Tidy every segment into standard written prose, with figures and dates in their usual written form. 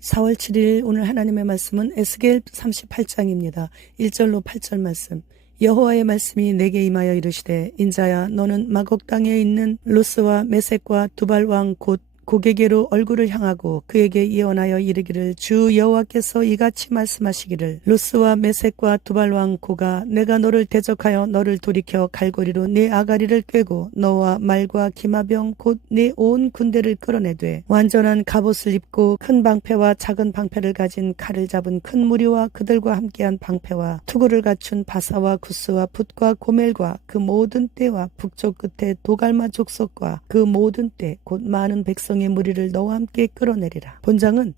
4월 7일 오늘 하나님의 말씀은 에스겔 38장입니다. 1절로 8절 말씀. 여호와의 말씀이 내게 임하여 이르시되 인자야 너는 마곡 땅에 있는 로스와 메섹과 두발 왕 곧 고게게로 얼굴을 향하고 그에게 예언하여 이르기를 주 여호와께서 이같이 말씀하시기를 로스와 메섹과 두발 왕 고가 내가 너를 대적하여 너를 돌이켜 갈고리로 네 아가리를 꿰고 너와 말과 기마병 곧 네 온 군대를 끌어내되 완전한 갑옷을 입고 큰 방패와 작은 방패를 가진 칼을 잡은 큰 무리와 그들과 함께한 방패와 투구를 갖춘 바사와 구스와 붓과 고멜과 그 모든 떼와 북쪽 끝에 도갈마 족속과 그 모든 떼 곧 많은 백성의 무리를 너와 함께 끌어내리라. 본장은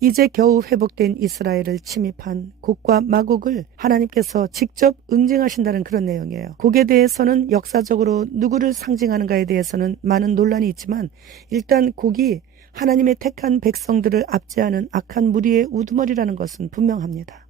이제 겨우 회복된 이스라엘을 침입한 곡과 마곡을 하나님께서 직접 응징하신다는 그런 내용이에요. 곡에 대해서는 역사적으로 누구를 상징하는가에 대해서는 많은 논란이 있지만 일단 곡이 하나님의 택한 백성들을 압제하는 악한 무리의 우두머리라는 것은 분명합니다.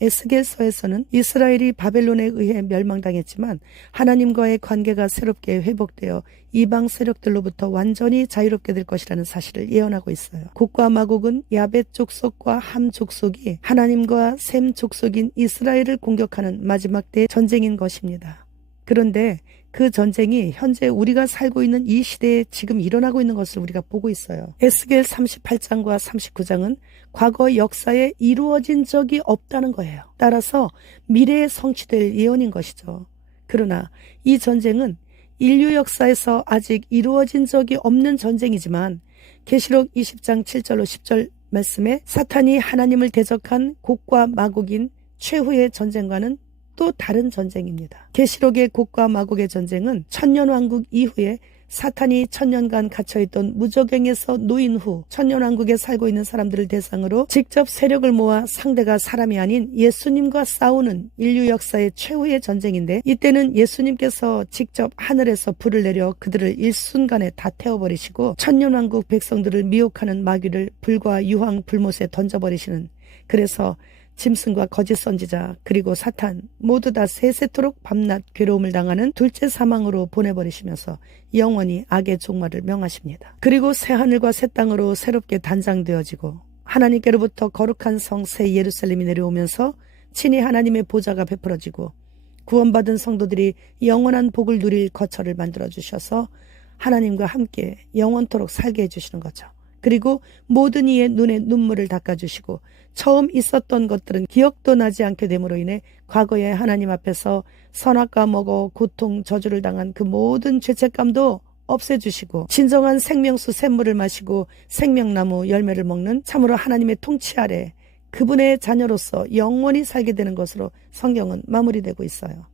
에스겔서에서는 이스라엘이 바벨론에 의해 멸망당했지만 하나님과의 관계가 새롭게 회복되어 이방 세력들로부터 완전히 자유롭게 될 것이라는 사실을 예언하고 있어요. 곡과 마곡은 야벳 족속과 함 족속이 하나님과 셈 족속인 이스라엘을 공격하는 마지막 때 전쟁인 것입니다. 그런데 그 전쟁이 현재 우리가 살고 있는 이 시대에 지금 일어나고 있는 것을 우리가 보고 있어요. 에스겔 38장과 39장은 과거 역사에 이루어진 적이 없다는 거예요. 따라서 미래에 성취될 예언인 것이죠. 그러나 이 전쟁은 인류 역사에서 아직 이루어진 적이 없는 전쟁이지만 계시록 20장 7절로 10절 말씀에 사탄이 하나님을 대적한 곡과 마곡인 최후의 전쟁과는 또 다른 전쟁입니다. 계시록의 곡과 마곡의 전쟁은 천년왕국 이후에 사탄이 천년간 갇혀있던 무저갱에서 노인 후 천년왕국에 살고 있는 사람들을 대상으로 직접 세력을 모아 상대가 사람이 아닌 예수님과 싸우는 인류 역사의 최후의 전쟁인데 이때는 예수님께서 직접 하늘에서 불을 내려 그들을 일순간에 다 태워버리시고 천년왕국 백성들을 미혹하는 마귀를 불과 유황 불못에 던져버리시는, 그래서 짐승과 거짓 선지자 그리고 사탄 모두 다 세세토록 밤낮 괴로움을 당하는 둘째 사망으로 보내버리시면서 영원히 악의 종말을 명하십니다. 그리고 새하늘과 새 땅으로 새롭게 단장되어지고 하나님께로부터 거룩한 성 새 예루살렘이 내려오면서 친히 하나님의 보좌가 베풀어지고 구원받은 성도들이 영원한 복을 누릴 거처를 만들어주셔서 하나님과 함께 영원토록 살게 해주시는 거죠. 그리고 모든 이의 눈에 눈물을 닦아주시고 처음 있었던 것들은 기억도 나지 않게 됨으로 인해 과거에 하나님 앞에서 선악과 먹어 고통 저주를 당한 그 모든 죄책감도 없애주시고 진정한 생명수 샘물을 마시고 생명나무 열매를 먹는 참으로 하나님의 통치 아래 그분의 자녀로서 영원히 살게 되는 것으로 성경은 마무리되고 있어요.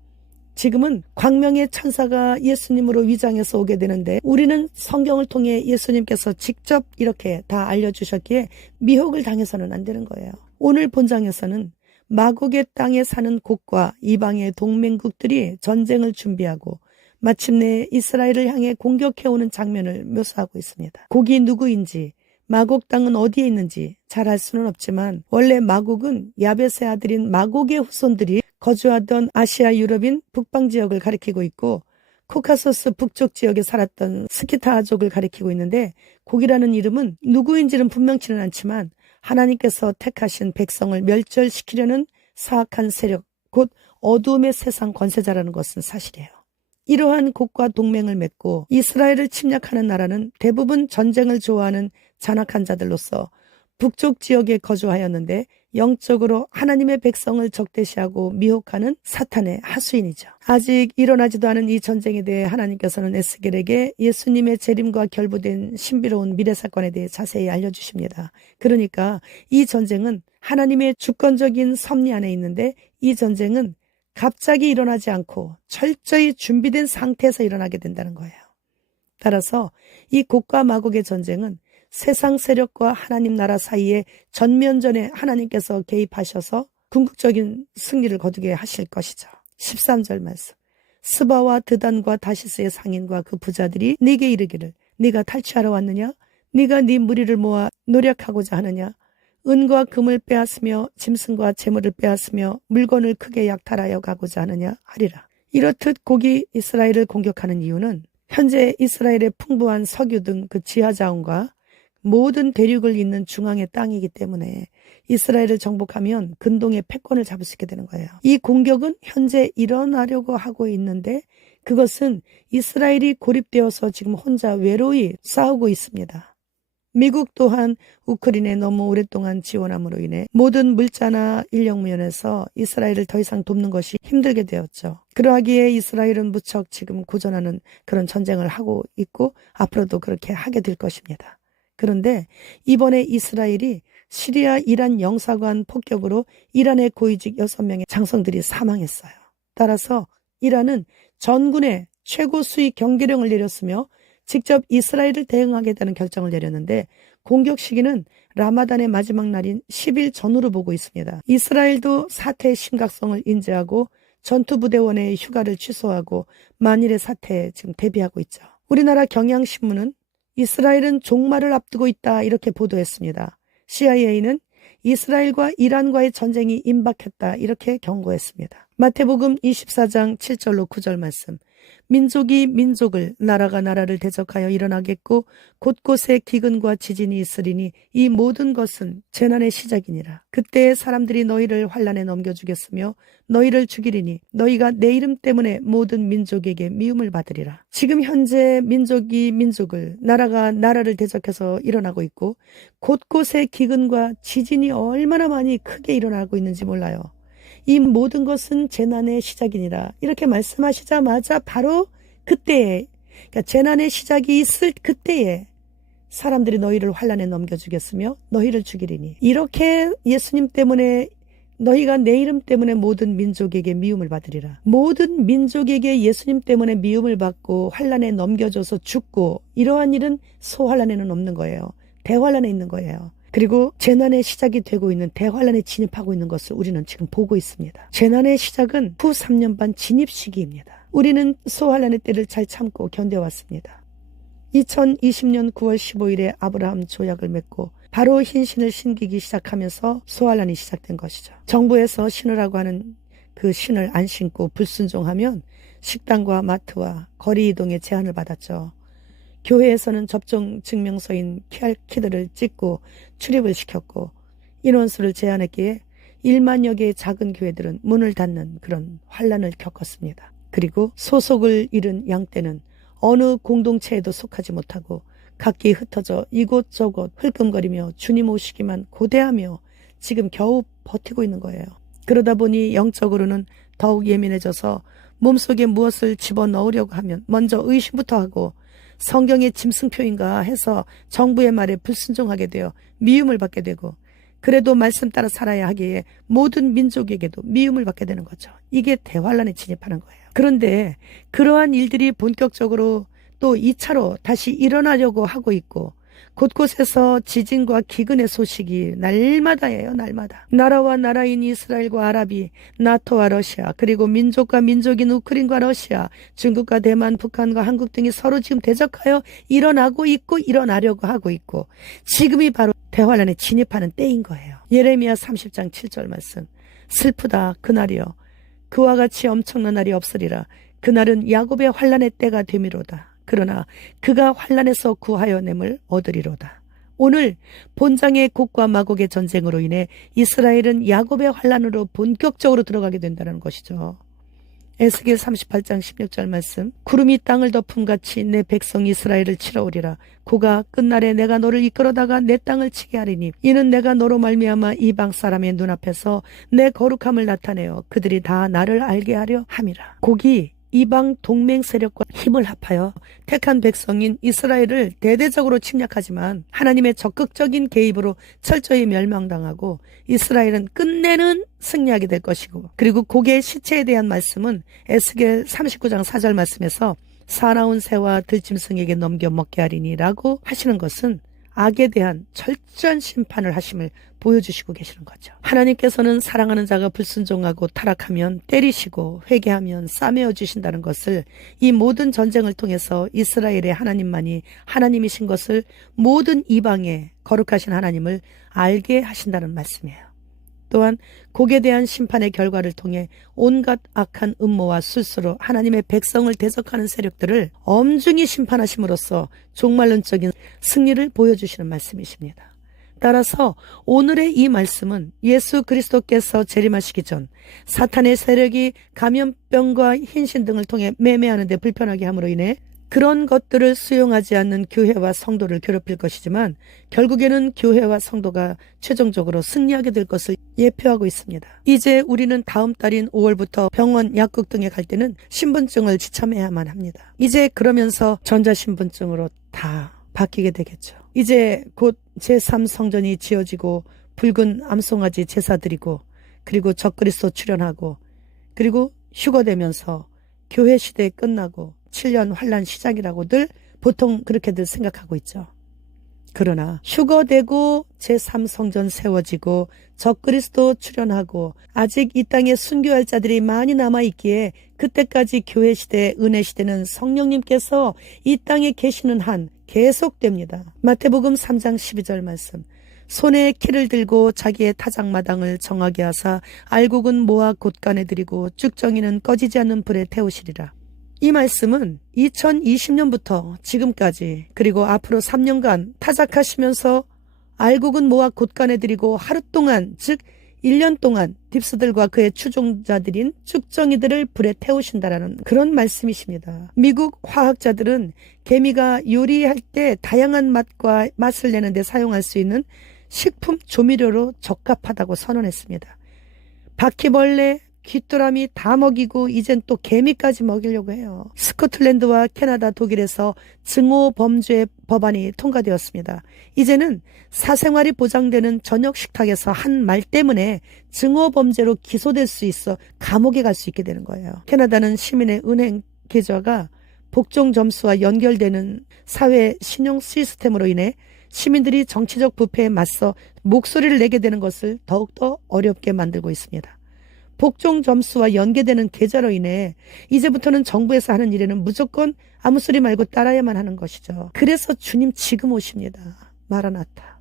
지금은 광명의 천사가 예수님으로 위장해서 오게 되는데 우리는 성경을 통해 예수님께서 직접 이렇게 다 알려주셨기에 미혹을 당해서는 안 되는 거예요. 오늘 본장에서는 마곡의 땅에 사는 곡과 이방의 동맹국들이 전쟁을 준비하고 마침내 이스라엘을 향해 공격해오는 장면을 묘사하고 있습니다. 곡이 누구인지 마곡 땅은 어디에 있는지 잘 알 수는 없지만 원래 마곡은 야벳의 아들인 마곡의 후손들이 거주하던 아시아 유럽인 북방 지역을 가리키고 있고 코카소스 북쪽 지역에 살았던 스키타족을 가리키고 있는데 곡이라는 이름은 누구인지는 분명치는 않지만 하나님께서 택하신 백성을 멸절시키려는 사악한 세력 곧 어두움의 세상 권세자라는 것은 사실이에요. 이러한 곡과 동맹을 맺고 이스라엘을 침략하는 나라는 대부분 전쟁을 좋아하는 잔악한 자들로서 북쪽 지역에 거주하였는데 영적으로 하나님의 백성을 적대시하고 미혹하는 사탄의 하수인이죠. 아직 일어나지도 않은 이 전쟁에 대해 하나님께서는 에스겔에게 예수님의 재림과 결부된 신비로운 미래 사건에 대해 자세히 알려주십니다. 그러니까 이 전쟁은 하나님의 주권적인 섭리 안에 있는데 이 전쟁은 갑자기 일어나지 않고 철저히 준비된 상태에서 일어나게 된다는 거예요. 따라서 이 곡과 마곡의 전쟁은 세상 세력과 하나님 나라 사이에 전면전에 하나님께서 개입하셔서 궁극적인 승리를 거두게 하실 것이죠. 13절 말씀. 스바와 드단과 다시스의 상인과 그 부자들이 네게 이르기를 네가 탈취하러 왔느냐? 네가 네 무리를 모아 노력하고자 하느냐? 은과 금을 빼앗으며 짐승과 재물을 빼앗으며 물건을 크게 약탈하여 가고자 하느냐 하리라. 이렇듯 곡이 이스라엘을 공격하는 이유는 현재 이스라엘의 풍부한 석유 등 그 지하 자원과 모든 대륙을 잇는 중앙의 땅이기 때문에 이스라엘을 정복하면 근동의 패권을 잡을 수 있게 되는 거예요. 이 공격은 현재 일어나려고 하고 있는데 그것은 이스라엘이 고립되어서 지금 혼자 외로이 싸우고 있습니다. 미국 또한 우크라이나에 너무 오랫동안 지원함으로 인해 모든 물자나 인력 면에서 이스라엘을 더 이상 돕는 것이 힘들게 되었죠. 그러하기에 이스라엘은 무척 지금 고전하는 그런 전쟁을 하고 있고 앞으로도 그렇게 하게 될 것입니다. 그런데 이번에 이스라엘이 시리아 이란 영사관 폭격으로 이란의 고위직 6명의 장성들이 사망했어요. 따라서 이란은 전군의 최고 수위 경계령을 내렸으며 직접 이스라엘을 대응하겠다는 결정을 내렸는데 공격 시기는 라마단의 마지막 날인 10일 전후로 보고 있습니다. 이스라엘도 사태의 심각성을 인지하고 전투부대원의 휴가를 취소하고 만일의 사태에 지금 대비하고 있죠. 우리나라 경향신문은 이스라엘은 종말을 앞두고 있다 이렇게 보도했습니다. CIA는 이스라엘과 이란과의 전쟁이 임박했다 이렇게 경고했습니다. 마태복음 24장 7절로 9절 말씀. 민족이 민족을 나라가 나라를 대적하여 일어나겠고 곳곳에 기근과 지진이 있으리니 이 모든 것은 재난의 시작이니라. 그때 사람들이 너희를 환난에 넘겨주겠으며 너희를 죽이리니 너희가 내 이름 때문에 모든 민족에게 미움을 받으리라. 지금 현재 민족이 민족을 나라가 나라를 대적해서 일어나고 있고 곳곳에 기근과 지진이 얼마나 많이 크게 일어나고 있는지 몰라요. 이 모든 것은 재난의 시작이니라. 이렇게 말씀하시자마자 바로 그때에, 그러니까 재난의 시작이 있을 그때에 사람들이 너희를 환난에 넘겨주겠으며 너희를 죽이리니. 이렇게 예수님 때문에 너희가 내 이름 때문에 모든 민족에게 미움을 받으리라. 모든 민족에게 예수님 때문에 미움을 받고 환난에 넘겨져서 죽고 이러한 일은 소환난에는 없는 거예요. 대환난에 있는 거예요. 그리고 재난의 시작이 되고 있는 대환란에 진입하고 있는 것을 우리는 지금 보고 있습니다. 재난의 시작은 후 3년 반 진입 시기입니다. 우리는 소환란의 때를 잘 참고 견뎌왔습니다. 2020년 9월 15일에 아브라함 조약을 맺고 바로 흰신을 신기기 시작하면서 소환란이 시작된 것이죠. 정부에서 신으라고 하는 그 신을 안 신고 불순종하면 식당과 마트와 거리 이동에 제한을 받았죠. 교회에서는 접종 증명서인 QR키드를 찍고 출입을 시켰고 인원수를 제한했기에 1만여 개의 작은 교회들은 문을 닫는 그런 환란을 겪었습니다. 그리고 소속을 잃은 양떼는 어느 공동체에도 속하지 못하고 각기 흩어져 이곳저곳 흘끔거리며 주님 오시기만 고대하며 지금 겨우 버티고 있는 거예요. 그러다 보니 영적으로는 더욱 예민해져서 몸속에 무엇을 집어넣으려고 하면 먼저 의심부터 하고 성경의 짐승표인가 해서 정부의 말에 불순종하게 되어 미움을 받게 되고 그래도 말씀 따라 살아야 하기에 모든 민족에게도 미움을 받게 되는 거죠. 이게 대환란에 진입하는 거예요. 그런데 그러한 일들이 본격적으로 또 2차로 다시 일어나려고 하고 있고 곳곳에서 지진과 기근의 소식이 날마다예요. 날마다. 나라와 나라인 이스라엘과 아랍이 나토와 러시아 그리고 민족과 민족인 우크라이나와 러시아 중국과 대만 북한과 한국 등이 서로 지금 대적하여 일어나고 있고 일어나려고 하고 있고 지금이 바로 대환란에 진입하는 때인 거예요. 예레미야 30장 7절 말씀. 슬프다 그날이여 그와 같이 엄청난 날이 없으리라. 그날은 야곱의 환란의 때가 되미로다. 그러나 그가 환란에서 구하여 냄을 얻으리로다. 오늘 본장의 곡과 마곡의 전쟁으로 인해 이스라엘은 야곱의 환란으로 본격적으로 들어가게 된다는 것이죠. 에스겔 38장 16절 말씀. 구름이 땅을 덮음같이 내 백성 이스라엘을 치러오리라. 고가 끝날에 내가 너를 이끌어다가 내 땅을 치게 하리니 이는 내가 너로 말미암아 이방 사람의 눈앞에서 내 거룩함을 나타내어 그들이 다 나를 알게 하려 함이라. 곡이 이방 동맹 세력과 힘을 합하여 택한 백성인 이스라엘을 대대적으로 침략하지만 하나님의 적극적인 개입으로 철저히 멸망당하고 이스라엘은 끝내는 승리하게 될 것이고 그리고 곡의 시체에 대한 말씀은 에스겔 39장 4절 말씀에서 사나운 새와 들짐승에게 넘겨 먹게 하리니 라고 하시는 것은 악에 대한 철저한 심판을 하심을 보여주시고 계시는 거죠. 하나님께서는 사랑하는 자가 불순종하고 타락하면 때리시고 회개하면 싸매어 주신다는 것을 이 모든 전쟁을 통해서 이스라엘의 하나님만이 하나님이신 것을 모든 이방의 거룩하신 하나님을 알게 하신다는 말씀이에요. 또한 곡에 대한 심판의 결과를 통해 온갖 악한 음모와 술수로 하나님의 백성을 대적하는 세력들을 엄중히 심판하심으로써 종말론적인 승리를 보여주시는 말씀이십니다. 따라서 오늘의 이 말씀은 예수 그리스도께서 재림하시기 전 사탄의 세력이 감염병과 hin신 등을 통해 매매하는 데 불편하게 함으로 인해 그런 것들을 수용하지 않는 교회와 성도를 괴롭힐 것이지만 결국에는 교회와 성도가 최종적으로 승리하게 될 것을 예표하고 있습니다. 이제 우리는 다음 달인 5월부터 병원, 약국 등에 갈 때는 신분증을 지참해야만 합니다. 이제 그러면서 전자신분증으로 다 바뀌게 되겠죠. 이제 곧 제3성전이 지어지고 붉은 암송아지 제사드리고 그리고 적그리스도 출현하고 그리고 휴거되면서 교회 시대 끝나고 7년 환란 시작이라고들 보통 그렇게들 생각하고 있죠. 그러나 휴거되고 제3성전 세워지고 적그리스도 출현하고 아직 이 땅에 순교할 자들이 많이 남아있기에 그때까지 교회 시대, 은혜 시대는 성령님께서 이 땅에 계시는 한 계속됩니다. 마태복음 3장 12절 말씀. 손에 키를 들고 자기의 타작마당을 정하게 하사 알곡은 모아 곳간에 들이고 쭉정이는 꺼지지 않는 불에 태우시리라. 이 말씀은 2020년부터 지금까지 그리고 앞으로 3년간 타작하시면서 알곡은 모아 곳간에 들이고 하루 동안 즉 1년 동안 딥스들과 그의 추종자들인 쭉정이들을 불에 태우신다라는 그런 말씀이십니다. 미국 화학자들은 개미가 요리할 때 다양한 맛과 맛을 내는데 사용할 수 있는 식품 조미료로 적합하다고 선언했습니다. 바퀴벌레, 귀뚜라미 다 먹이고 이젠 또 개미까지 먹이려고 해요. 스코틀랜드와 캐나다, 독일에서 증오 범죄 법안이 통과되었습니다. 이제는 사생활이 보장되는 저녁 식탁에서 한 말 때문에 증오 범죄로 기소될 수 있어 감옥에 갈 수 있게 되는 거예요. 캐나다는 시민의 은행 계좌가 복종 점수와 연결되는 사회 신용 시스템으로 인해 시민들이 정치적 부패에 맞서 목소리를 내게 되는 것을 더욱더 어렵게 만들고 있습니다. 복종 점수와 연계되는 계좌로 인해 이제부터는 정부에서 하는 일에는 무조건 아무 소리 말고 따라야만 하는 것이죠. 그래서 주님 지금 오십니다. 마라나타.